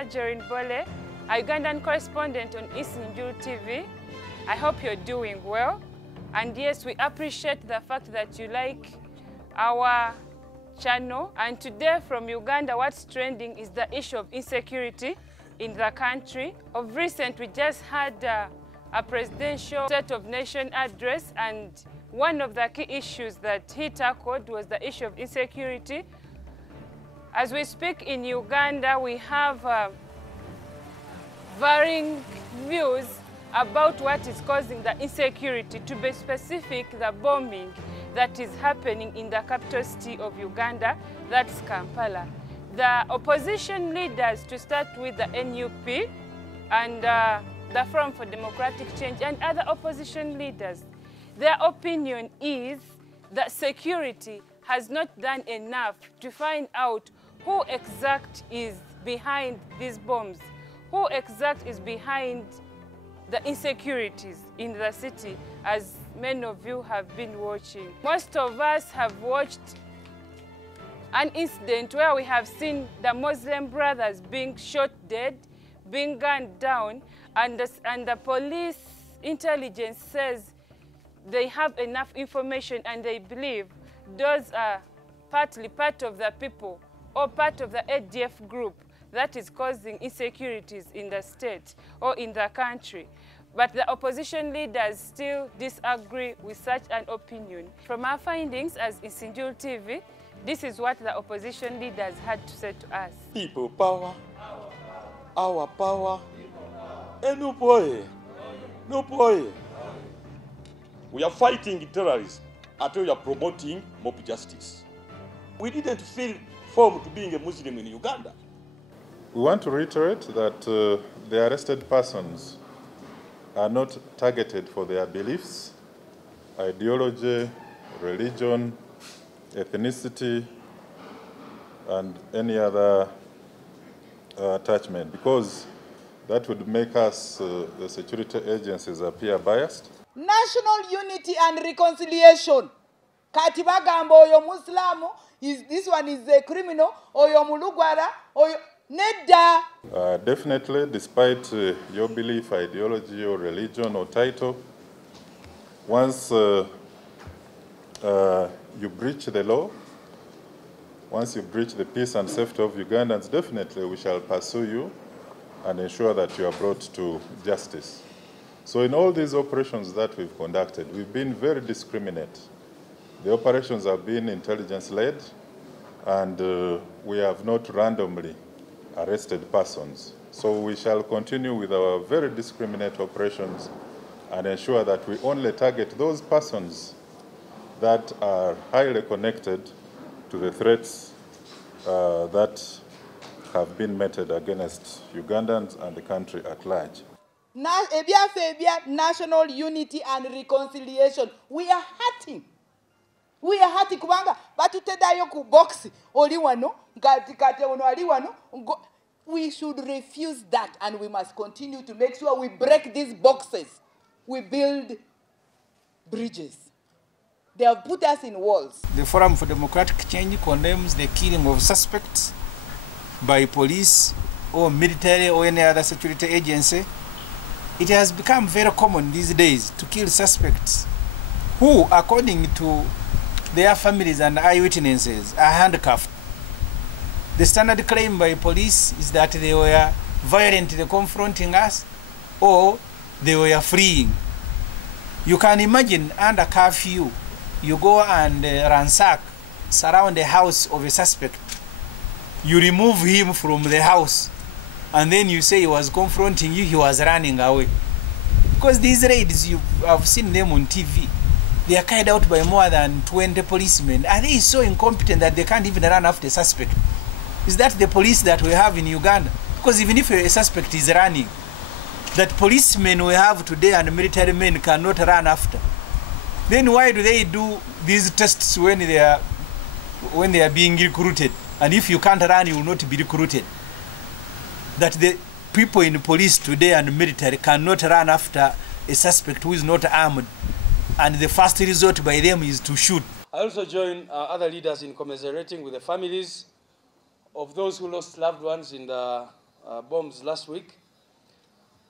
Marjorie Bole, a Ugandan correspondent on isinijurutv. I hope you're doing well. And yes, we appreciate the fact that you like our channel. And today from Uganda, what's trending is the issue of insecurity in the country. Of recent, we just had a presidential State of Nation address, and one of the key issues that he tackled was the issue of insecurity. As we speak in Uganda, we have varying views about what is causing the insecurity. To be specific, the bombing that is happening in the capital city of Uganda, that's Kampala. The opposition leaders, to start with the NUP and the Forum for Democratic Change and other opposition leaders, their opinion is that security has not done enough to find out who exact is behind these bombs, who exact is behind the insecurities in the city, as many of you have been watching. Most of us have watched an incident where we have seen the Muslim brothers being shot dead, being gunned down, and the police intelligence says they have enough information and they believe those are partly part of the people or part of the ADF group that is causing insecurities in the state or in the country. But the opposition leaders still disagree with such an opinion. From our findings as isinijurutv, this is what the opposition leaders had to say to us. People power, our power, and no boy, no boy. We are fighting terrorists until we are promoting mob justice. We didn't feel formed to being a Muslim in Uganda. We want to reiterate that the arrested persons are not targeted for their beliefs, ideology, religion, ethnicity, and any other attachment, because that would make us, the security agencies, appear biased. National unity and reconciliation. Kati bagamba oyo Muslimu, this one is a criminal, oyo mulugwara, oyo nedda. Definitely, despite your belief, ideology, or religion, or title, once you breach the law, once you breach the peace and safety of Ugandans, definitely we shall pursue you and ensure that you are brought to justice. So in all these operations that we've conducted, we've been very discriminate. The operations have been intelligence-led, and we have not randomly arrested persons. So we shall continue with our very discriminate operations and ensure that we only target those persons that are highly connected to the threats that have been meted against Ugandans and the country at large. National unity and reconciliation. We are hurting. We are hurting kubanga batutedayo ku box oli wano kati ono ali wano. We should refuse that, and we must continue to make sure we break these boxes. We build bridges. They have put us in walls. The Forum for Democratic Change condemns the killing of suspects by police or military or any other security agency. It has become very common these days to kill suspects who, according to their families and eyewitnesses, are handcuffed. The standard claim by police is that they were violently confronting us or they were fleeing. You can imagine under curfew, you go and ransack, surround the house of a suspect. You remove him from the house, and then you say he was confronting you, he was running away. Because these raids, you have seen them on TV. They are carried out by more than 20 policemen. Are they so incompetent that they can't even run after the suspect? Is that the police that we have in Uganda? Because even if a suspect is running, that policemen we have today and military men cannot run after, then why do they do these tests when they are being recruited? And if you can't run, you will not be recruited. That the people in police today and military cannot run after a suspect who is not armed, and the first resort by them is to shoot. I also join other leaders in commiserating with the families of those who lost loved ones in the bombs last week.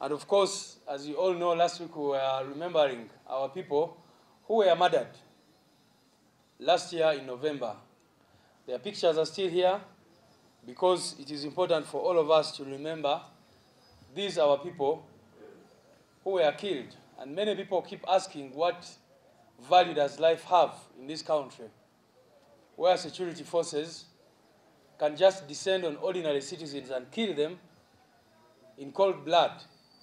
And of course, as you all know, last week we were remembering our people who were murdered last year in November. Their pictures are still here because it is important for all of us to remember these are our people who were killed. And many people keep asking, what value does life have in this country, where security forces can just descend on ordinary citizens and kill them in cold blood?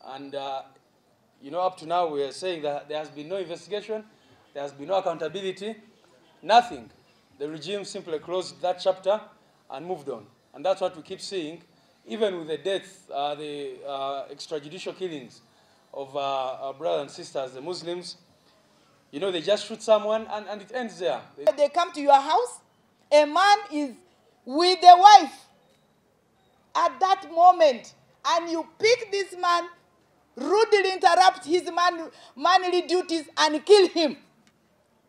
And you know, up to now we are saying that there has been no investigation, there has been no accountability, nothing. The regime simply closed that chapter and moved on. And that's what we keep seeing, even with the death, the extrajudicial killings of our brothers and sisters, the Muslims. You know, they just shoot someone and it ends there. They come to your house, a man is with the wife at that moment, and you pick this man, rudely interrupt his manly duties and kill him.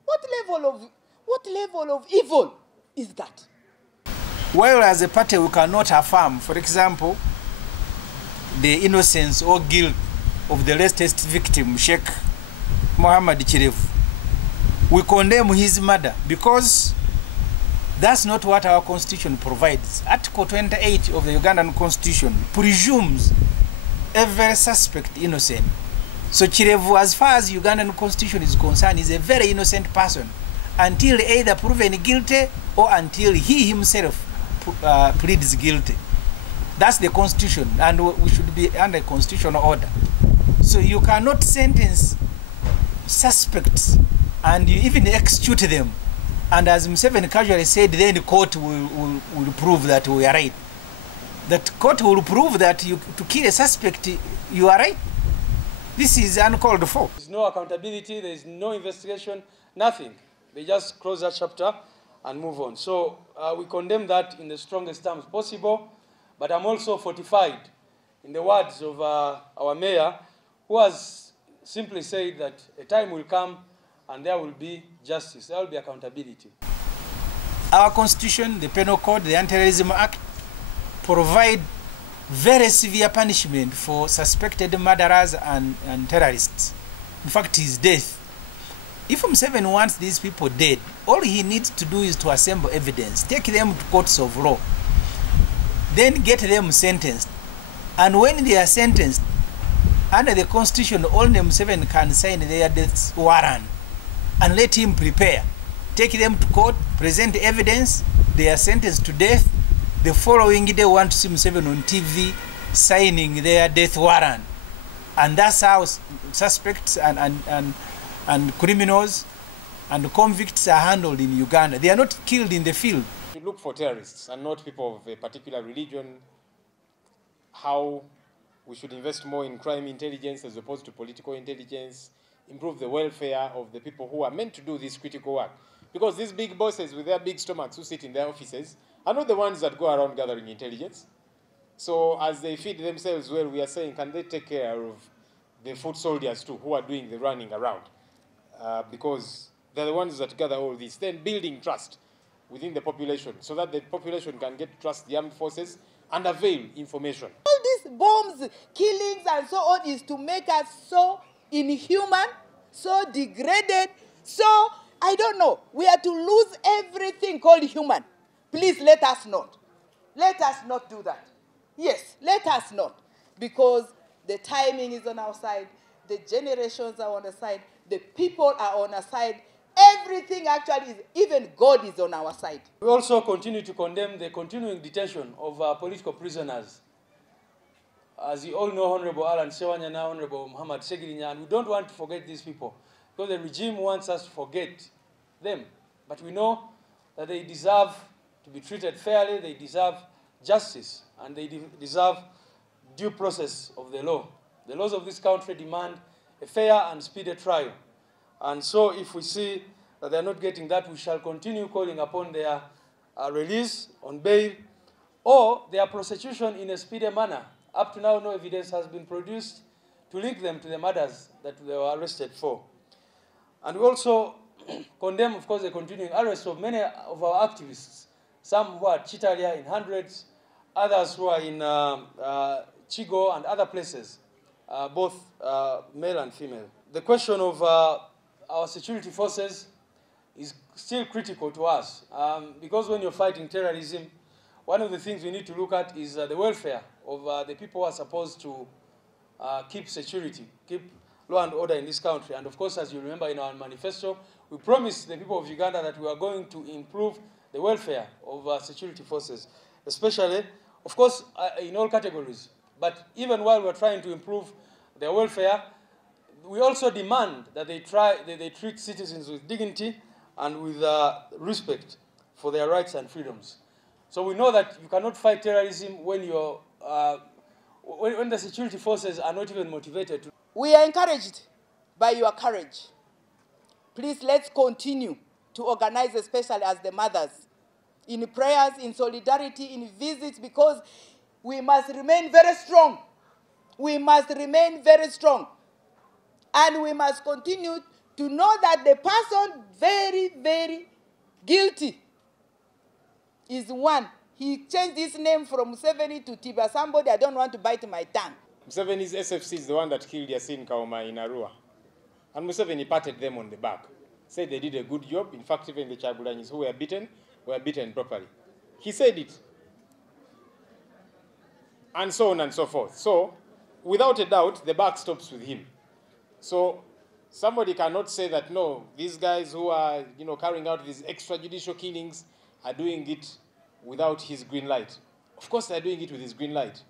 What level of evil is that? While as a party we cannot affirm, for example, the innocence or guilt of the latest victim, Sheikh Mohammed Chirevu, we condemn his murder because that's not what our constitution provides. Article 28 of the Ugandan constitution presumes every suspect innocent. So Chirevu, as far as Ugandan constitution is concerned, is a very innocent person until either proven guilty or until he himself pleads guilty. That's the constitution, and we should be under constitutional order. So you cannot sentence suspects and you even execute them. And as Museveni casually said, then the court will prove that we are right. That court will prove that to kill a suspect, you are right. This is uncalled for. There's no accountability, there's no investigation, nothing. They just close that chapter and move on. So we condemn that in the strongest terms possible, but I'm also fortified in the words of our mayor, who has simply said that a time will come and there will be justice, there will be accountability. Our constitution, the Penal Code, the Anti-Terrorism Act, provide very severe punishment for suspected murderers and terrorists. In fact, it's death. If Museveni wants these people dead, all he needs to do is to assemble evidence, take them to courts of law, then get them sentenced. And when they are sentenced, under the constitution, only Museveni can sign their death warrant and let him prepare. Take them to court, present evidence, they are sentenced to death. The following day, want to see Museveni on TV signing their death warrant. And that's how suspects and criminals and convicts are handled in Uganda. They are not killed in the field. To look for terrorists and not people of a particular religion, how we should invest more in crime intelligence as opposed to political intelligence, improve the welfare of the people who are meant to do this critical work. Because these big bosses with their big stomachs who sit in their offices are not the ones that go around gathering intelligence. So as they feed themselves well, we are saying, can they take care of the foot soldiers too, who are doing the running around? Because they're the ones that gather all this. Then building trust within the population so that the population can get to trust the armed forces and avail information. All these bombs, killings and so on is to make us so inhuman, so degraded, so, I don't know, we are to lose everything called human. Please let us not. Let us not do that. Yes, let us not. Because the timing is on our side, the generations are on the side, the people are on our side, everything actually is, even God is on our side. We also continue to condemn the continuing detention of political prisoners. As you all know, Honorable Alan Sewanya, now Honorable Muhammad Segirinya, and we don't want to forget these people because the regime wants us to forget them. But we know that they deserve to be treated fairly, they deserve justice, and they deserve due process of the law. The laws of this country demand a fair and speedy trial. And so if we see that they're not getting that, we shall continue calling upon their release on bail or their prosecution in a speedy manner. Up to now, no evidence has been produced to link them to the murders that they were arrested for. And we also condemn, of course, the continuing arrest of many of our activists, some who are Chitalia in hundreds, others who are in Chigo and other places, both male and female. The question of our security forces is still critical to us because when you're fighting terrorism, one of the things we need to look at is the welfare of the people who are supposed to keep security, keep law and order in this country. And of course, as you remember in our manifesto, we promised the people of Uganda that we are going to improve the welfare of security forces, especially, of course, in all categories. But even while we're trying to improve their welfare, we also demand that they treat citizens with dignity and with respect for their rights and freedoms. So we know that you cannot fight terrorism when you're when the security forces are not even motivated to. We are encouraged by your courage. Please, let's continue to organize, especially as the mothers, in prayers, in solidarity, in visits, because we must remain very strong. We must remain very strong. And we must continue to know that the person very, very guilty is one. He changed his name from Museveni to Tiba. Somebody, I don't want to bite my tongue. Museveni's SFC is the one that killed Yasin Kauma in Arua. And Museveni patted them on the back. Said they did a good job. In fact, even the Chagulanyis who were beaten properly. He said it. And so on and so forth. So, without a doubt, the buck stops with him. So, somebody cannot say that, no, these guys who are, carrying out these extrajudicial killings are doing it without his green light. Of course, they're doing it with his green light.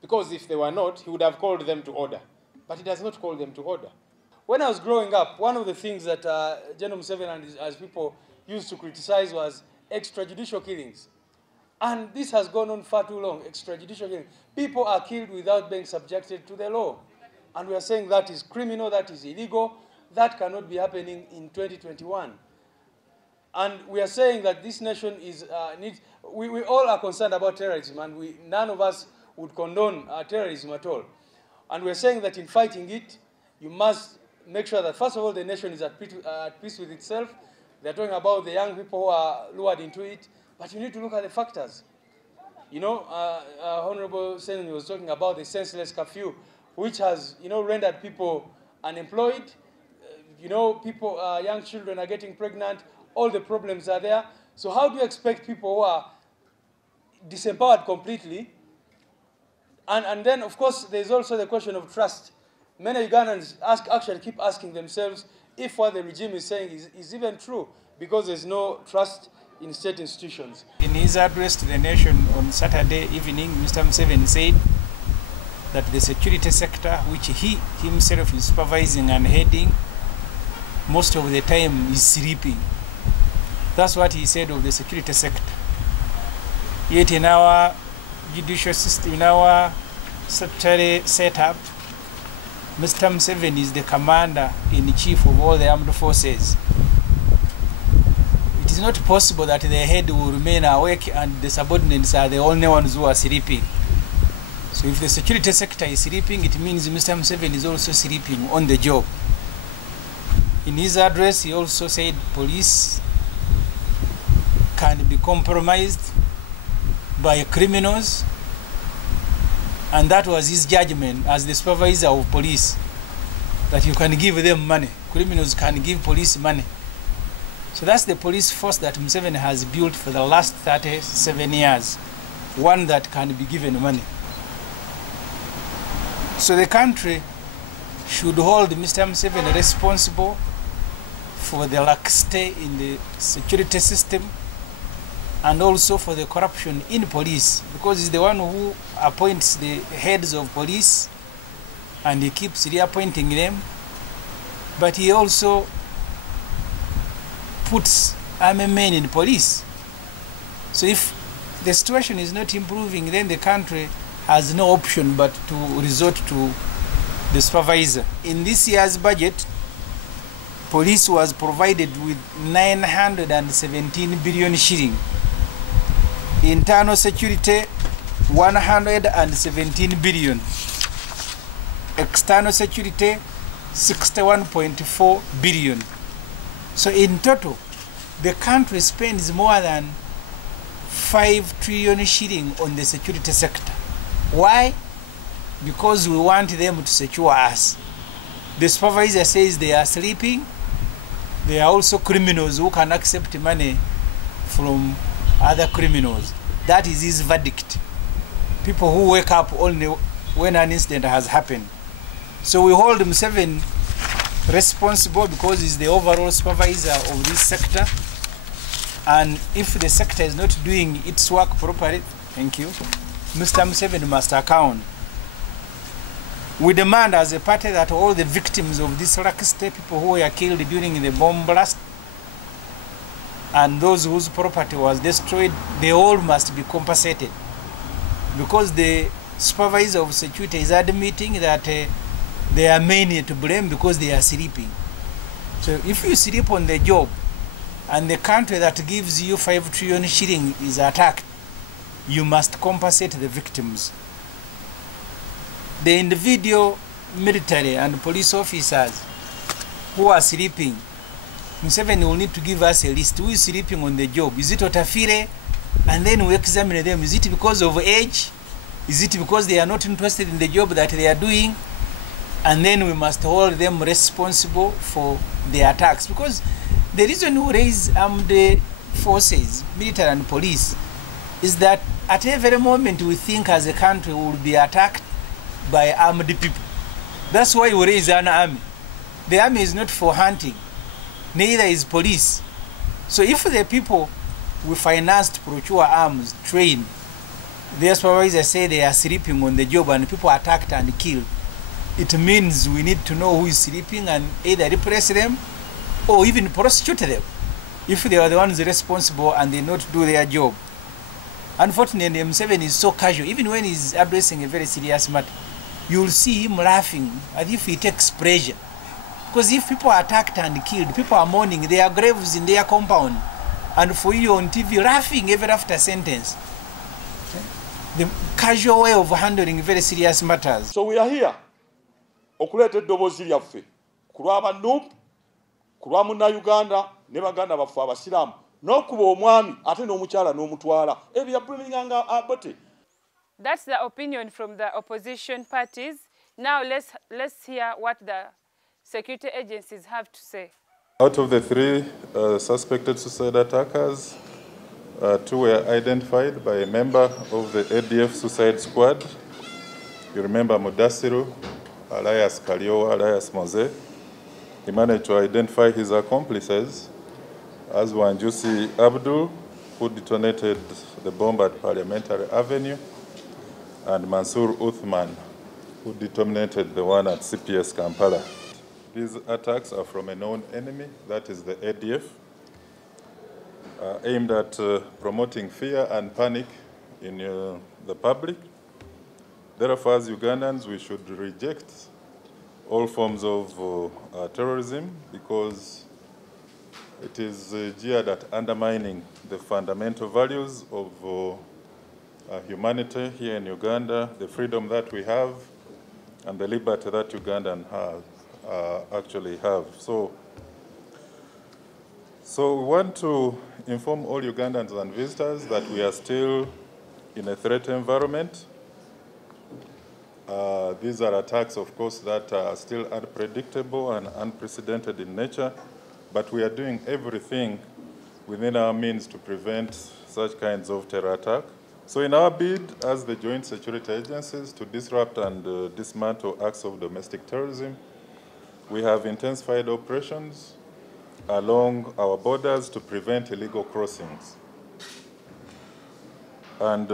Because if they were not, he would have called them to order. But he does not call them to order. When I was growing up, one of the things that General Museveni and his people used to criticize was extrajudicial killings. And this has gone on far too long, extrajudicial killings. People are killed without being subjected to the law. And we are saying that is criminal, that is illegal, that cannot be happening in 2021. And we are saying that this nation is, we all are concerned about terrorism, and none of us would condone terrorism at all. And we are saying that in fighting it, you must make sure that, first of all, the nation is at peace with itself. They're talking about the young people who are lured into it, but you need to look at the factors. Honorable Senator was talking about the senseless curfew, which has, rendered people unemployed. Young children are getting pregnant. All the problems are there. So how do you expect people who are disempowered completely? And then, of course, there's also the question of trust. Many Ugandans actually keep asking themselves if what the regime is saying is even true, because there's no trust in state institutions. In his address to the nation on Saturday evening, Mr. Museveni said that the security sector, which he himself is supervising and heading, most of the time is sleeping. That's what he said of the security sector. Yet in our judicial system, in our statutory setup, Mr. Museveni is the commander-in-chief of all the armed forces. It is not possible that the head will remain awake and the subordinates are the only ones who are sleeping. So if the security sector is sleeping, it means Mr. Museveni is also sleeping on the job. In his address, he also said police can be compromised by criminals, and that was his judgment as the supervisor of police, that you can give them money. Criminals can give police money. So that's the police force that Museveni has built for the last 37 years, one that can be given money. So the country should hold Mr. Museveni responsible for the laxity in the security system and also for the corruption in police, because he's the one who appoints the heads of police and he keeps reappointing them. But he also puts army men in police. So if the situation is not improving, then the country has no option but to resort to the supervisor. In this year's budget, police was provided with 917 billion shilling. Internal security, 117 billion. External security, 61.4 billion. So in total, the country spends more than 5 trillion shilling on the security sector. Why? Because we want them to secure us. The supervisor says they are sleeping. They are also criminals who can accept money from other criminals. That is his verdict. People who wake up only when an incident has happened. So we hold Museveni responsible because he's the overall supervisor of this sector. And if the sector is not doing its work properly, thank you, Mr. Museveni must account. We demand as a party that all the victims of these Rakiste people who were killed during the bomb blast and those whose property was destroyed, they all must be compensated. Because the supervisor of security is admitting that they are mainly to blame because they are sleeping. So if you sleep on the job and the country that gives you 5 trillion shilling is attacked, you must compensate the victims. The individual military and police officers who are sleeping, Museveni will need to give us a list. Who is sleeping on the job? Is it Otafire? And then we examine them. Is it because of age? Is it because they are not interested in the job that they are doing? And then we must hold them responsible for the attacks. Because the reason we raise armed forces, military and police, is that at every moment we think as a country we will be attacked by armed people. That's why we raise an army. The army is not for hunting, neither is police. So if the people we financed to procure arms, train, their supervisors say they are sleeping on the job and people are attacked and killed, it means we need to know who is sleeping and either repress them or even prosecute them if they are the ones responsible and they not do their job. Unfortunately, Museveni is so casual. Even when he's addressing a very serious matter, you'll see him laughing as if he takes pleasure. Because if people are attacked and killed, people are mourning their graves in their compound, and for you on TV laughing every after sentence. The casual way of handling very serious matters. So we are here. Okulete dobozi lyaffe kulwa abannupu kulwa munna Uganda ne baganda baffe abasiraamu n'okuba omwami ate n'omukyala n'omutwala ebyo yabbulinganga abote. That's the opinion from the opposition parties. Now let's hear what the security agencies have to say. Out of the 3 suspected suicide attackers, 2 were identified by a member of the ADF suicide squad. You remember Mudasiru, alias Kaliowa, alias Moze. He managed to identify his accomplices as Wanjusi Abdul, who detonated the bomb at Parliamentary Avenue, and Mansour Uthman, who detonated the one at CPS Kampala. These attacks are from a known enemy, that is the ADF, aimed at promoting fear and panic in the public. Therefore, as Ugandans, we should reject all forms of terrorism because it is geared at undermining the fundamental values of humanity here in Uganda, the freedom that we have, and the liberty that Ugandans actually have. So we want to inform all Ugandans and visitors that we are still in a threat environment. These are attacks, of course, that are still unpredictable and unprecedented in nature, but we are doing everything within our means to prevent such kinds of terror attack. So in our bid as the joint security agencies to disrupt and dismantle acts of domestic terrorism, we have intensified operations along our borders to prevent illegal crossings. And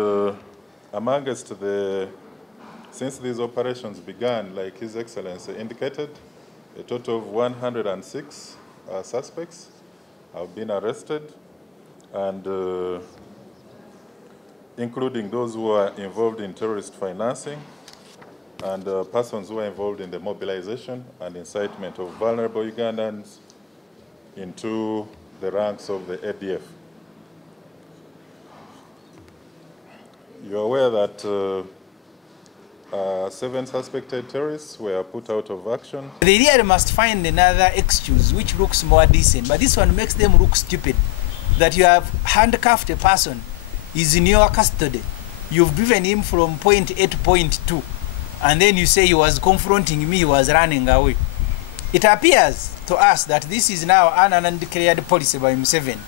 since these operations began, like His Excellency indicated, a total of 106 suspects have been arrested, and including those who are involved in terrorist financing and persons who are involved in the mobilization and incitement of vulnerable Ugandans into the ranks of the ADF. You're aware that 7 suspected terrorists were put out of action. They really must find another excuse which looks more decent, but this one makes them look stupid. That you have handcuffed a person is in your custody. You've driven him from point A to point 2, and then you say he was confronting me, he was running away. It appears to us that this is now an undeclared policy by Museveni,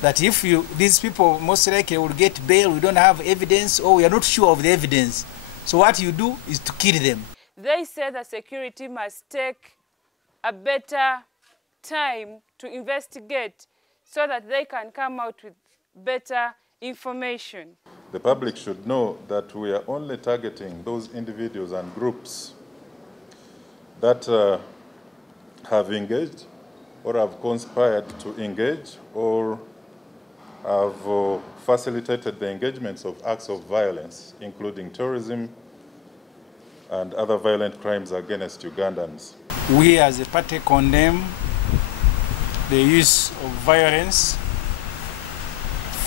that if these people most likely will get bail, we don't have evidence, or we are not sure of the evidence. So what you do is to kill them. They say that security must take a better time to investigate so that they can come out with better information. The public should know that we are only targeting those individuals and groups that have engaged or have conspired to engage or have facilitated the engagements of acts of violence, including terrorism and other violent crimes against Ugandans. We as a party condemn the use of violence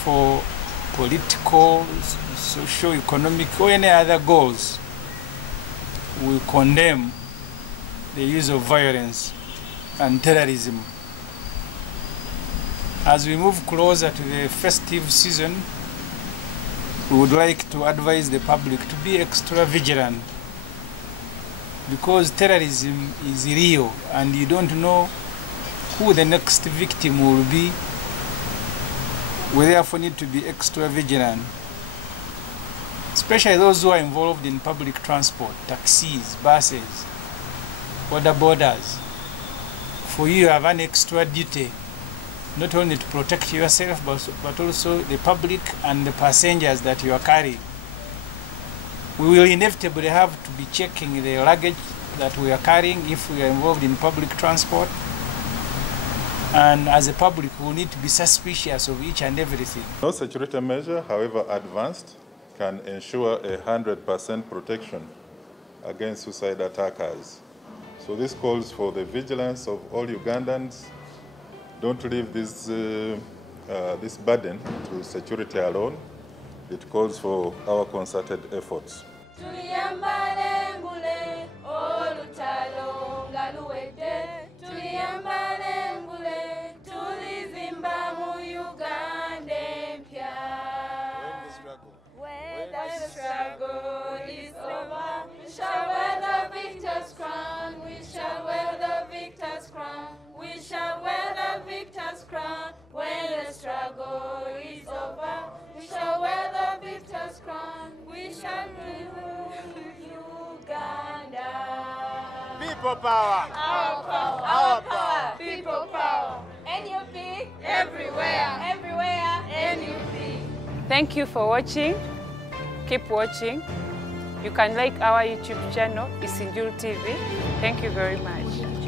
for political, socio-economic, or any other goals. We condemn the use of violence and terrorism. As we move closer to the festive season, we would like to advise the public to be extra vigilant, because terrorism is real and you don't know who the next victim will be. We therefore need to be extra vigilant, especially those who are involved in public transport, taxis, buses, border borders. For you have an extra duty, not only to protect yourself, but also the public and the passengers that you are carrying. We will inevitably have to be checking the luggage that we are carrying if we are involved in public transport. And as a public, we will need to be suspicious of each and everything. No security measure, however advanced, can ensure 100% protection against suicide attackers. So this calls for the vigilance of all Ugandans. Don't leave this burden to security alone. It calls for our concerted efforts. When the struggle is over, we shall wear the victor's crown. We shall wear the victor's crown. We shall wear the victor's crown. When the struggle is over, we shall wear the victor's crown. We shall rule Uganda. People power. Our power. Our power. People power. NUP. Everywhere. Everywhere. NUP. Thank you for watching. Keep watching. You can like our YouTube channel, Isinijurutv. Thank you very much.